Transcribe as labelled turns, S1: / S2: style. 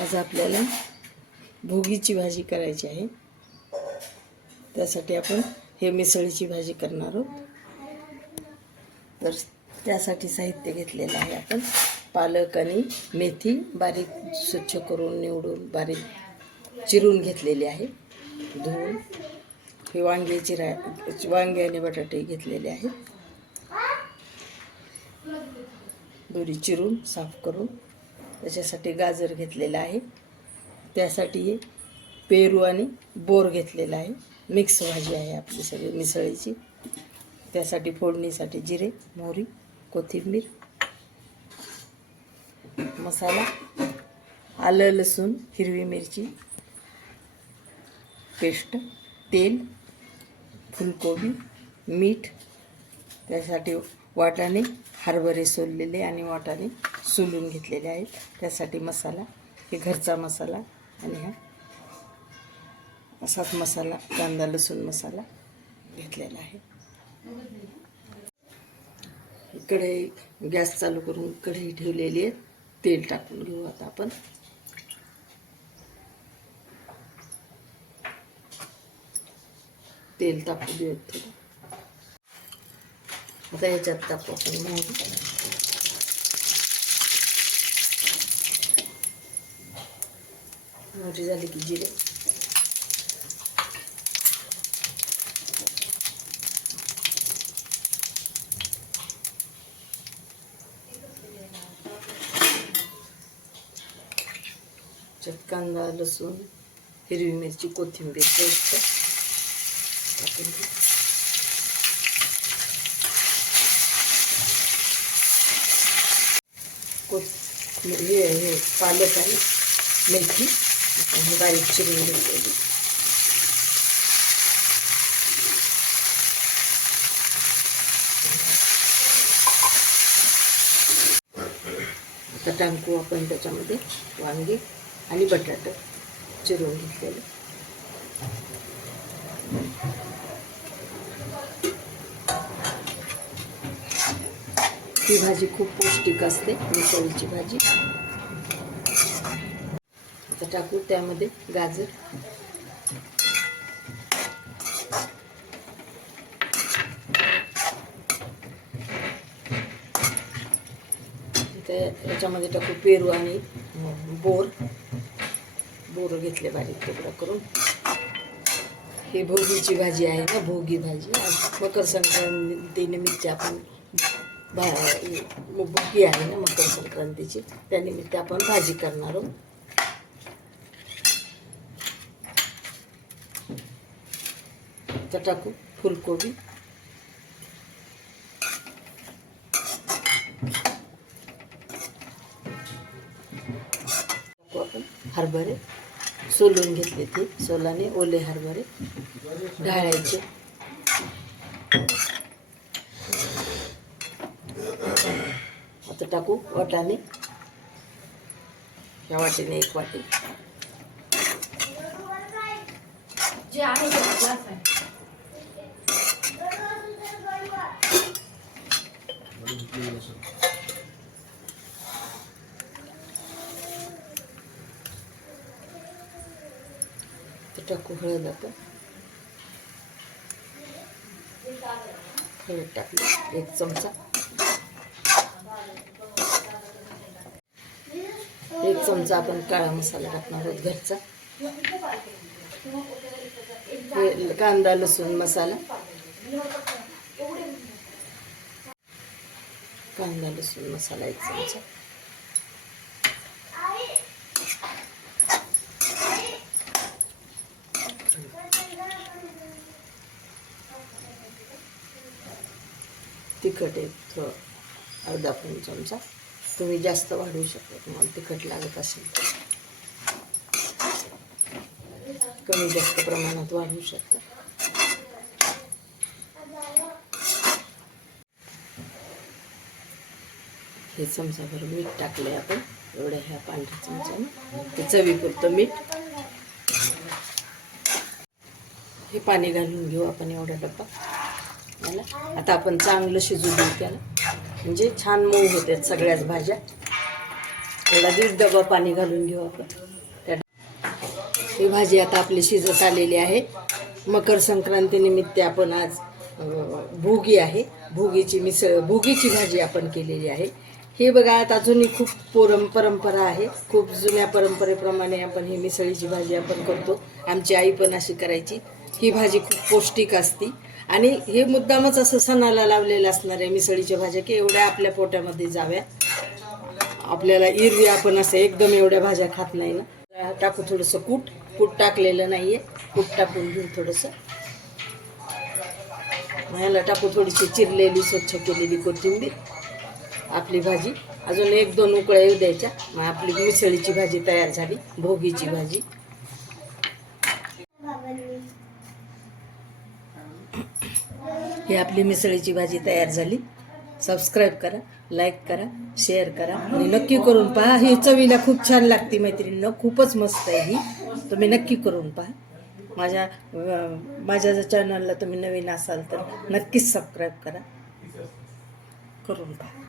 S1: आज आपल्याला भोगीची भाजी करायची आहे. त्यासाठी आपण हे मिसळीची भाजी करणार आहोत. तर त्यासाठी साहित्य घेतलेलं आहे आपण. पालक आणि मेथी बारीक स्वच्छ करून निवडून बारीक चिरून घेतलेली आहे. धुवून. हे वांगे चिरा वांगे आणि बटाटे घेतलेले आहेत. दोरी चिरून साफ करून. त्याच्यासाठी गाजर घेतलेलं आहे. त्यासाठी हे पेरू आणि बोर घेतलेला आहे. मिक्स भाजी आहे आपली सगळी मिसळीची. त्यासाठी फोडणीसाठी जिरे मोहरी कोथिंबीर मसाला आलं लसूण हिरवी मिरची पेस्ट तेल फुलकोबी मीठ त्यासाठी वाटाणे हरभरे सोललेले आणि वाटाणे. सोलून घेतलेले आहेत. त्यासाठी मसाला हे घरचा मसाला आणि हा असाच मसाला कांदा लसूण मसाला घेतलेला आहे. कढई गॅस चालू करून कढई ठेवलेली आहे. तेल टाकून घेऊ आता आपण. तेल टाकू देऊयात थोडं. आता ह्याच्यात टाकू आपण मोहरी. मोठी झाली की जिरे. कांदा लसूण हिरवी मिरची कोथिंबीर पेस्ट. कोथ हे हे पालक आणि मेथी. आपण हे बारीक चिरून घेतलेली. आता टाकू आपण त्याच्यामध्ये वांगी आणि बटाटा चिरून घेतलेलं. ही भाजी खूप पौष्टिक असते मिसळीची भाजी. आता टाकू त्यामध्ये गाजर. याच्यामध्ये टाकू पेरू आणि बोर. बोर घेतले बारीक तुकडा करून. हे भोगीची भाजी आहे ना भोगी भाजी. मकर संक्रांतीनिमित्त आपण भा भोगी आहे ना मकर संक्रांतीची. त्यानिमित्त आपण भाजी करणार आहोत. तर टाकू फुलकोबी. टाकू आपण हरभरे सोलून घेतले ते. सोलाने ओले हरभरे ढाळायचे. आता टाकू वाटाणे. या वाटीने एक वाटी.
S2: जे आहे ते
S1: टाकू हळद आपण हळद टाकली एक चमचा एक चमचा आपण काळा मसाला टाकणार आहोत घरचा. कांदा लसूण मसाला. कांदा लसूण मसाला एक चमचा तिखट एक थोडं अर्धा पण चमचा. तुम्ही जास्त वाढवू शकता तुम्हाला तिखट लागत असेल कमी जास्त प्रमाणात वाढवू शकता. हे चमचाभर मीठ टाकलं आहे आपण. एवढ्या ह्या पांढऱ्या चमच्याने. ते चवीपुरतं मीठ. हे पाणी घालून घेऊ आपण एवढा डब्बा. याला आता आपण चांगलं शिजू देऊ त्याला. म्हणजे छान मऊ होतात सगळ्याच भाज्या. एवढा दीड डबा पाणी घालून घेऊ आपण. ही भाजी आता आपली शिजत आलेली आहे. मकर संक्रांतीनिमित्त आपण आज भोगी आहे. भोगीची मिसळ भोगीची भाजी आपण केलेली आहे. हे बघा आता अजूनही खूप पोरम परंपरा आहे. खूप जुन्या परंपरेप्रमाणे आपण ही मिसळीची भाजी आपण करतो. आमची आई पण अशी करायची. ही भाजी खूप पौष्टिक असती. आणि हे मुद्दामच असं सणाला लावलेलं असणार आहे मिसळीच्या भाज्या की एवढ्या आपल्या पोटामध्ये जाव्या. आपल्याला इरवी आपण असं एकदम एवढ्या भाज्या खात नाही ना. टाकू थोडंसं कूट. कूट टाकलेलं नाही आहे कूट टाकून घेऊ थोडंसं. ह्याला टाकू थोडीशी चिरलेली स्वच्छ केलेली कोथिंबीर. आपली भाजी. अजून एक दोन उकळ्या येऊ द्यायच्या. मग आपली मिसळीची भाजी तयार झाली भोगीची भाजी. ही आपली मिसळीची भाजी तयार झाली. सबस्क्राईब करा लाईक करा शेअर करा. आणि नक्की करून पहा ही चवीला खूप छान लागते मैत्रिणीनं. खूपच मस्त आहे ही. तुम्ही नक्की करून पहा. माझ्या माझ्या जर चॅनलला तुम्ही नवीन असाल तर नक्कीच सबस्क्राईब करा. करून पहा.